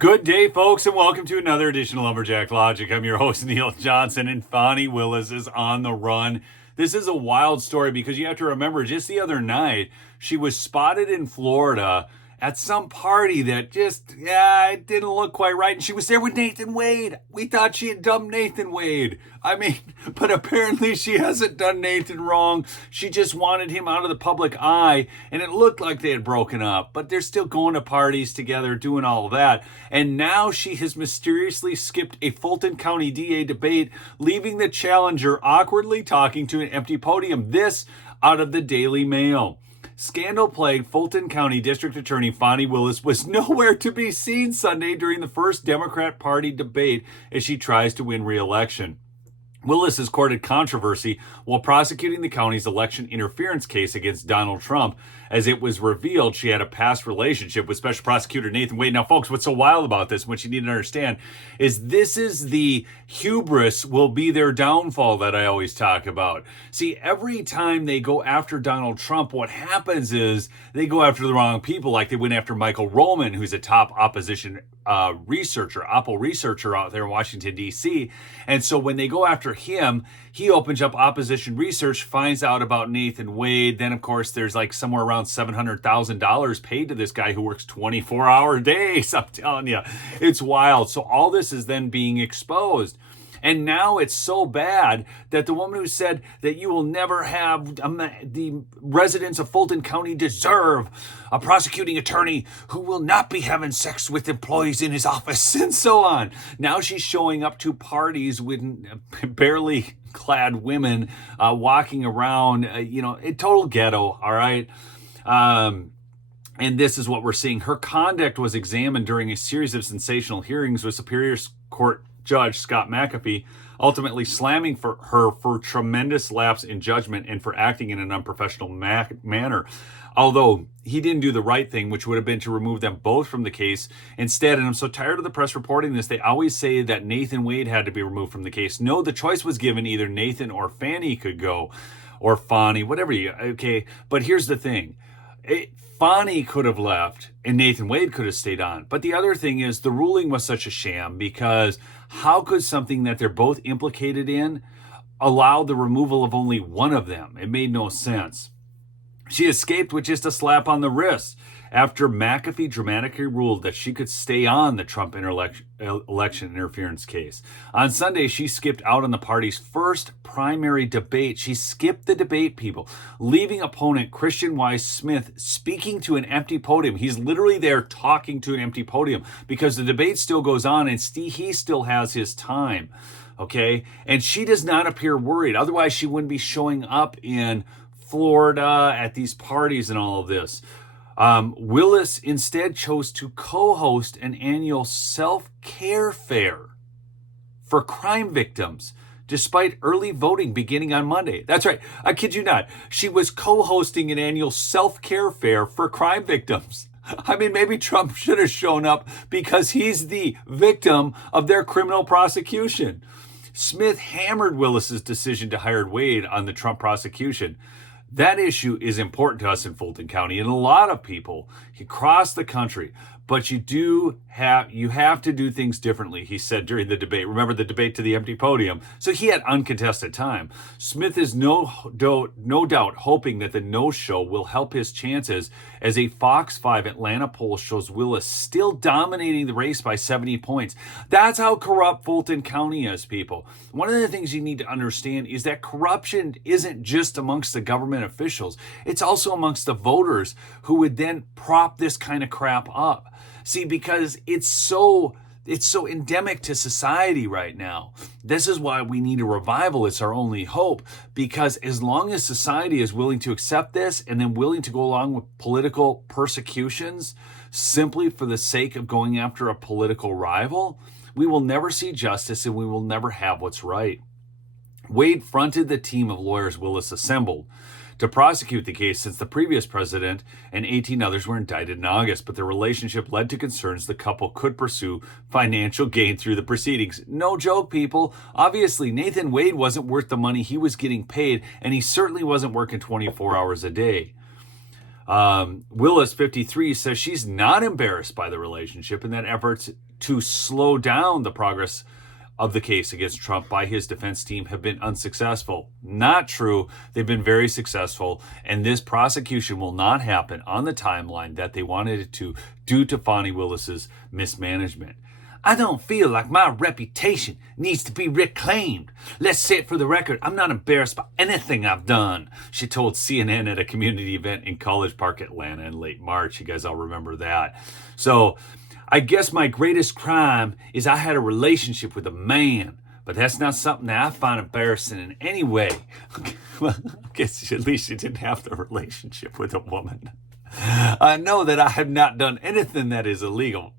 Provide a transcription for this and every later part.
Good day, folks, and welcome to another edition of Lumberjack Logic. I'm your host, Neil Johnson, and Fani Willis is on the run. This is a wild story because you have to remember, just the other night, she was spotted in Florida at some party that it didn't look quite right. And she was there with Nathan Wade. We thought she had dumped Nathan Wade. But apparently she hasn't done Nathan wrong. She just wanted him out of the public eye. And it looked like they had broken up. But they're still going to parties together, doing all of that. And now she has mysteriously skipped a Fulton County DA debate, leaving the challenger awkwardly talking to an empty podium. This out of the Daily Mail. Scandal-plagued Fulton County District Attorney Fani Willis was nowhere to be seen Sunday during the first Democrat Party debate as she tries to win re-election. Willis has courted controversy while prosecuting the county's election interference case against Donald Trump, as it was revealed she had a past relationship with Special Prosecutor Nathan Wade. Now, folks, what's so wild about this, what you need to understand, is this is the hubris will be their downfall that I always talk about. See, every time they go after Donald Trump, what happens is they go after the wrong people, like they went after Michael Roman, who's a top opposition researcher out there in Washington, D.C. And so when they go after him, he opens up opposition research, finds out about Nathan Wade. Then, of course, there's like somewhere around $700,000 paid to this guy who works 24-hour days. I'm telling you, it's wild. So all this is then being exposed. And now it's so bad that the woman who said that you will never have the residents of Fulton County deserve a prosecuting attorney who will not be having sex with employees in his office and so on. Now she's showing up to parties with barely clad women walking around, a total ghetto, all right? And this is what we're seeing. Her conduct was examined during a series of sensational hearings with Superior Court Judge Scott McAfee, ultimately slamming her for tremendous lapse in judgment and for acting in an unprofessional manner. Although he didn't do the right thing, which would have been to remove them both from the case. Instead, and I'm so tired of the press reporting this, they always say that Nathan Wade had to be removed from the case. No, the choice was given. Either Nathan or Fani could go, or Fani, okay. But here's the thing. Fani could have left and Nathan Wade could have stayed on. But the other thing is the ruling was such a sham, because how could something that they're both implicated in allow the removal of only one of them? It made no sense. She escaped with just a slap on the wrist after McAfee dramatically ruled that she could stay on the Trump election interference case. On Sunday, she skipped out on the party's first primary debate. She skipped the debate, people, leaving opponent Christian Wise Smith speaking to an empty podium. He's literally there talking to an empty podium because the debate still goes on and he still has his time. Okay? And she does not appear worried. Otherwise, she wouldn't be showing up in Florida at these parties and all of this. Willis instead chose to co-host an annual self-care fair for crime victims, despite early voting beginning on Monday. That's right. I kid you not. She was co-hosting an annual self-care fair for crime victims. Maybe Trump should have shown up because he's the victim of their criminal prosecution. Smith hammered Willis's decision to hire Wade on the Trump prosecution. That issue is important to us in Fulton County and a lot of people across the country. But you have to do things differently, he said during the debate. Remember the debate to the empty podium? So he had uncontested time. Smith is no doubt hoping that the no-show will help his chances, as a Fox 5 Atlanta poll shows Willis still dominating the race by 70 points. That's how corrupt Fulton County is, people. One of the things you need to understand is that corruption isn't just amongst the government officials. It's also amongst the voters who would then prop this kind of crap up. See, because it's so endemic to society right now. This is why we need a revival. It's our only hope, because as long as society is willing to accept this and then willing to go along with political persecutions simply for the sake of going after a political rival, we will never see justice and we will never have what's right. Wade fronted the team of lawyers Willis assembled to prosecute the case, since the previous president and 18 others were indicted in August, but their relationship led to concerns the couple could pursue financial gain through the proceedings. No joke, people. Obviously, Nathan Wade wasn't worth the money he was getting paid, and he certainly wasn't working 24 hours a day. Willis, 53, says she's not embarrassed by the relationship and that efforts to slow down the progress of the case against Trump by his defense team have been unsuccessful. Not true. They've been very successful, and this prosecution will not happen on the timeline that they wanted it to due to Fani Willis's mismanagement. I don't feel like my reputation needs to be reclaimed. Let's say it for the record, I'm not embarrassed by anything I've done, she told CNN at a community event in College Park, Atlanta in late March. You guys all remember that. So I guess my greatest crime is I had a relationship with a man, but that's not something that I find embarrassing in any way. Well, I guess at least you didn't have the relationship with a woman. I know that I have not done anything that is illegal.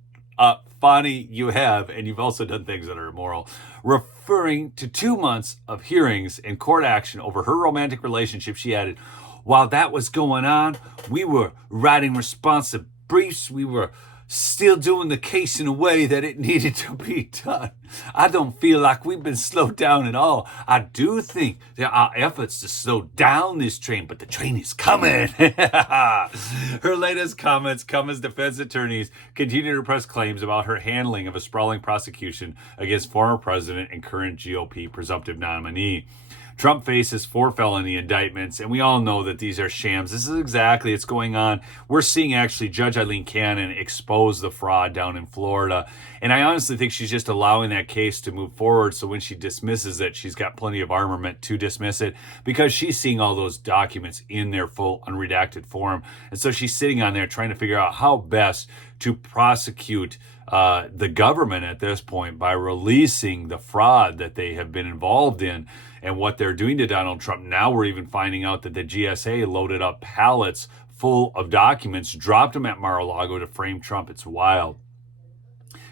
Fani, you have, and you've also done things that are immoral. Referring to 2 months of hearings and court action over her romantic relationship, she added, while that was going on, we were writing responsive briefs. We were still doing the case in a way that it needed to be done. I don't feel like we've been slowed down at all. I do think there are efforts to slow down this train, but the train is coming. Her latest comments come as defense attorneys continue to press claims about her handling of a sprawling prosecution against former president and current GOP presumptive nominee. Trump faces 4 felony indictments, and we all know that these are shams. This is exactly what's going on. We're seeing actually Judge Eileen Cannon expose the fraud down in Florida, and I honestly think she's just allowing that case to move forward so when she dismisses it, she's got plenty of armament to dismiss it because she's seeing all those documents in their full unredacted form, and so she's sitting on there trying to figure out how best to prosecute the government at this point by releasing the fraud that they have been involved in and what they're doing to Donald Trump. Now we're even finding out that the GSA loaded up pallets full of documents, dropped them at Mar-a-Lago to frame Trump. It's wild.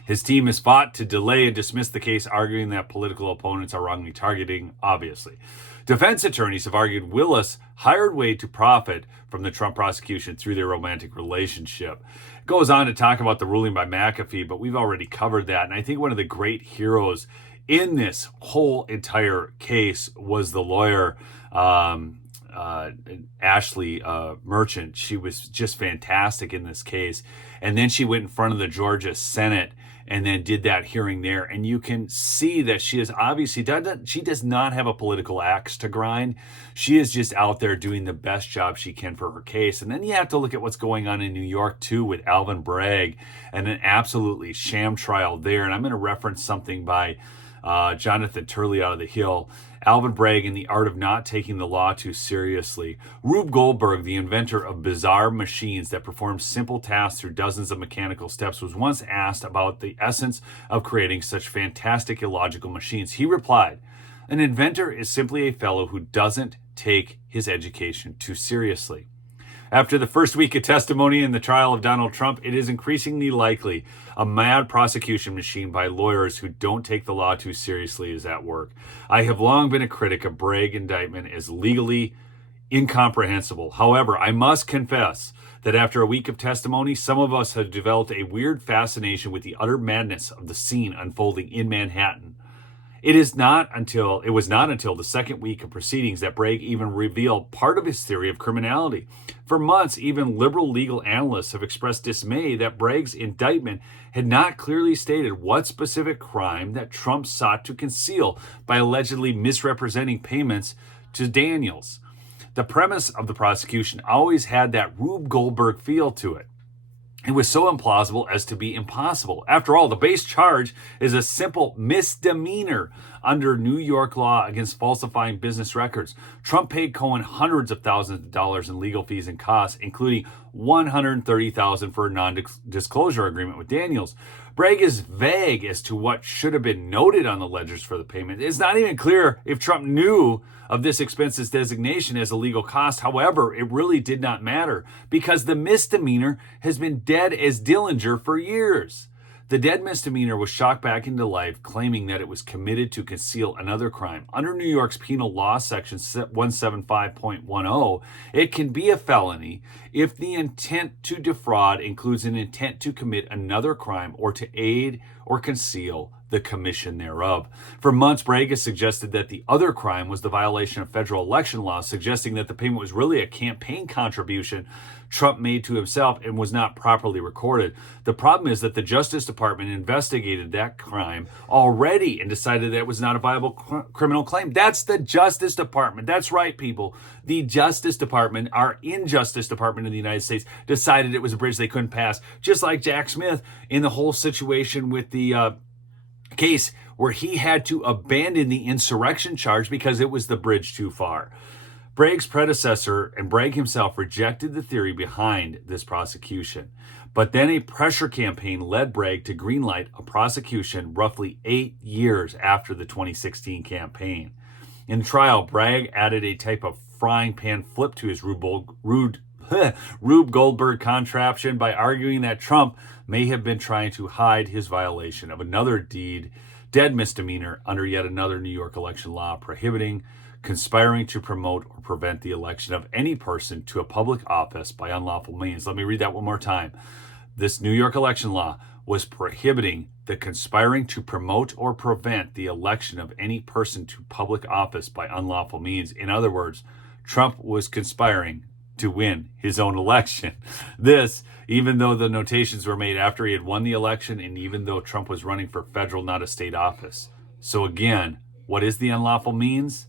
His team has fought to delay and dismiss the case, arguing that political opponents are wrongly targeting, obviously. Defense attorneys have argued Willis hired Wade to profit from the Trump prosecution through their romantic relationship. It goes on to talk about the ruling by McAfee, but we've already covered that. And I think one of the great heroes in this whole entire case was the lawyer, Ashley Merchant. She was just fantastic in this case. And then she went in front of the Georgia Senate and then did that hearing there. And you can see that she is obviously, she does not have a political axe to grind. She is just out there doing the best job she can for her case. And then you have to look at what's going on in New York too with Alvin Bragg and an absolutely sham trial there. And I'm going to reference something by Jonathan Turley out of the Hill. Alvin Bragg in The Art of Not Taking the Law Too Seriously. Rube Goldberg, the inventor of bizarre machines that perform simple tasks through dozens of mechanical steps, was once asked about the essence of creating such fantastic illogical machines. He replied, an inventor is simply a fellow who doesn't take his education too seriously. After the first week of testimony in the trial of Donald Trump, it is increasingly likely a mad prosecution machine by lawyers who don't take the law too seriously is at work. I have long been a critic of Bragg indictment as legally incomprehensible. However, I must confess that after a week of testimony, some of us have developed a weird fascination with the utter madness of the scene unfolding in Manhattan. It was not until the second week of proceedings that Bragg even revealed part of his theory of criminality. For months, even liberal legal analysts have expressed dismay that Bragg's indictment had not clearly stated what specific crime that Trump sought to conceal by allegedly misrepresenting payments to Daniels. The premise of the prosecution always had that Rube Goldberg feel to it. It was so implausible as to be impossible. After all, the base charge is a simple misdemeanor under New York law against falsifying business records. Trump paid Cohen hundreds of thousands of dollars in legal fees and costs, including $130,000 for a non-disclosure agreement with Daniels. Bragg is vague as to what should have been noted on the ledgers for the payment. It's not even clear if Trump knew of this expense's designation as a legal cost. However, it really did not matter because the misdemeanor has been dead as Dillinger for years. The dead misdemeanor was shocked back into life, claiming that it was committed to conceal another crime. Under New York's penal law section 175.10, it can be a felony if the intent to defraud includes an intent to commit another crime or to aid or conceal the commission thereof. For months, Bragg has suggested that the other crime was the violation of federal election laws, suggesting that the payment was really a campaign contribution Trump made to himself and was not properly recorded. The problem is that the Justice Department investigated that crime already and decided that it was not a viable criminal claim. That's the Justice Department. That's right, people. The Justice Department, our Injustice Department in the United States, decided it was a bridge they couldn't pass. Just like Jack Smith in the whole situation with the case where he had to abandon the insurrection charge because it was the bridge too far. Bragg's predecessor and Bragg himself rejected the theory behind this prosecution. But then a pressure campaign led Bragg to greenlight a prosecution roughly 8 years after the 2016 campaign. In the trial, Bragg added a type of frying pan flip to his Rube Goldberg contraption by arguing that Trump may have been trying to hide his violation of another dead misdemeanor under yet another New York election law prohibiting conspiring to promote or prevent the election of any person to a public office by unlawful means. Let me read that one more time. This New York election law was prohibiting the conspiring to promote or prevent the election of any person to public office by unlawful means. In other words, Trump was conspiring to win his own election. This, even though the notations were made after he had won the election and even though Trump was running for federal, not a state office. So again, what is the unlawful means?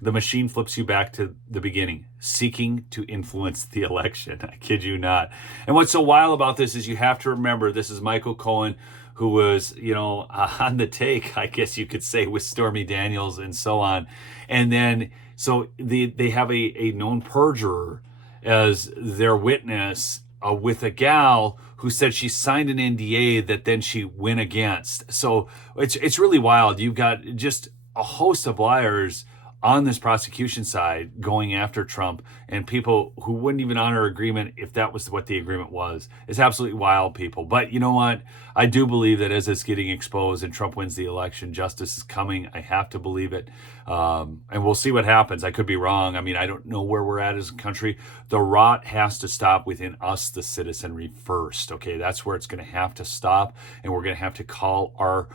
The machine flips you back to the beginning, seeking to influence the election. I kid you not. And what's so wild about this is you have to remember this is Michael Cohen, who was, on the take, I guess you could say, with Stormy Daniels and so on. And then, so they have a known perjurer as their witness with a gal who said she signed an NDA that then she went against. So it's really wild. You've got just a host of liars on this prosecution side going after Trump and people who wouldn't even honor agreement if that was what the agreement was. It's absolutely wild, people. But you know what? I do believe that as it's getting exposed and Trump wins the election, justice is coming. I have to believe it. And we'll see what happens. I could be wrong. I mean, I don't know where we're at as a country. The rot has to stop within us, the citizenry, first. Okay, that's where it's going to have to stop. And we're going to have to call our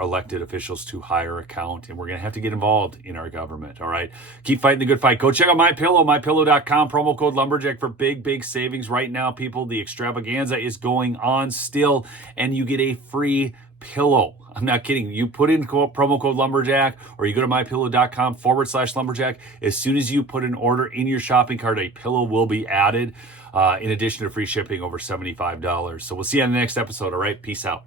elected officials to higher account, and we're going to have to get involved in our government. All right. Keep fighting the good fight. Go check out MyPillow, mypillow.com, promo code Lumberjack for big savings right now, people. The extravaganza is going on still, and you get a free pillow. I'm not kidding. You put in promo code Lumberjack, or you go to mypillow.com/Lumberjack. As soon as you put an order in your shopping cart, a pillow will be added, in addition to free shipping over $75. So we'll see you on the next episode. All right. Peace out.